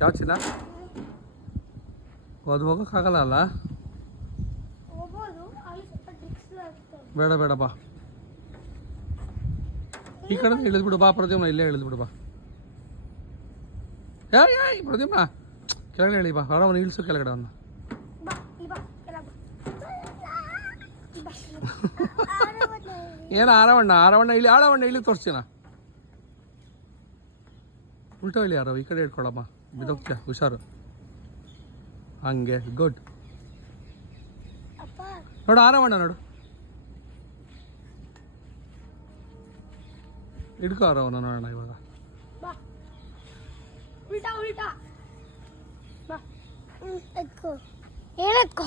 ಯಾವ ಚಿನ್ನ ಅದು ಹೋಗೋಕ್ಕಾಗಲ್ಲ ಅಲ್ಲ. ಬೇಡ ಬೇಡ ಬಾ, ಈ ಕಡೆ ಇಳಿದ್ಬಿಡು ಬಾ ಪ್ರದ್ಯುಮ್ನ, ಇಲ್ಲೇ ಇಳಿದ್ಬಿಡು ಬಾ. ಏಯ್ ಪ್ರದ್ಯುಮ್ನ ಕೆಳಗಡೆ ಇಳಿ ಬಾ, ಆರಾಮನ್ನು ಇಳಿಸು ಕೆಳಗಡೆ ಅವನ್ನ. ಏನು ಆರವಣ್ಣ ಇಳಿ, ಆಳವಣ್ಣ ಇಳಿ ತೋರಿಸ್ತೀನ. ಉಲ್ಟಾ ಇಳಿ ಯಾರೋ, ಈ ಕಡೆ ಇಟ್ಕೊಳಮ್ಮ, ಬಿದ್ದೋಗ್ತೀಯ, ಹುಷಾರು. ಹಂಗೆ ಗುಡ್. ನೋಡು ಆರವಣ್ಣ ನೋಡು, ಹಿಡ್ಕೋ ಆರವಣ್ಣ ನೋಡೋಣ ಇವಾಗ. ಉಲ್ಟಾ ಉಲ್ಟಾ ಬಾ, ಎತ್ಕೋ, ಹೇಳತ್ಕೋ.